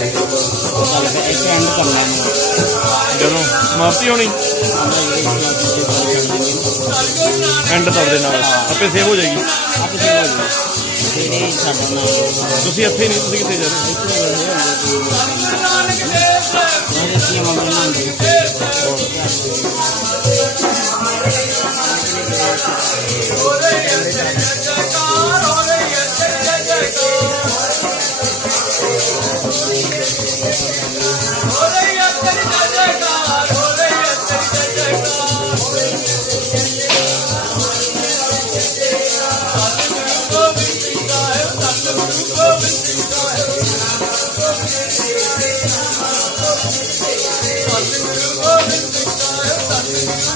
ਚੱਲ ਐਂਡ ਕਰ ਸਮਾਪਤੀ ਹੋਣੀ। ਐਂਡ ਤੱਕ ਦੇ ਨਾਲ। ਆਪੇ ਸੇਵ ਹੋ ਜਾਏਗੀ। ਆਪੇ ਸੇਵ ਤੁਸੀਂ ਇੱਥੇ ਨਹੀਂ ਤੁਸੀਂ ਕਿੱਥੇ ਜਾ ਰਹੇ ਹੋ।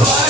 Bye.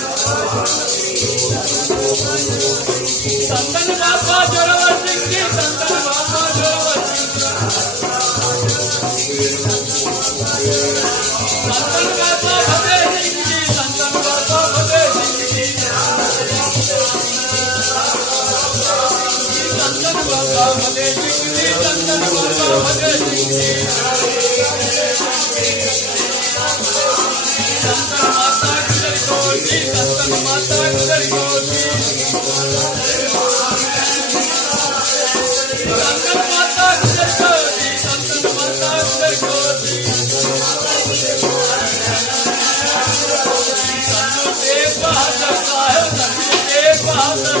Father.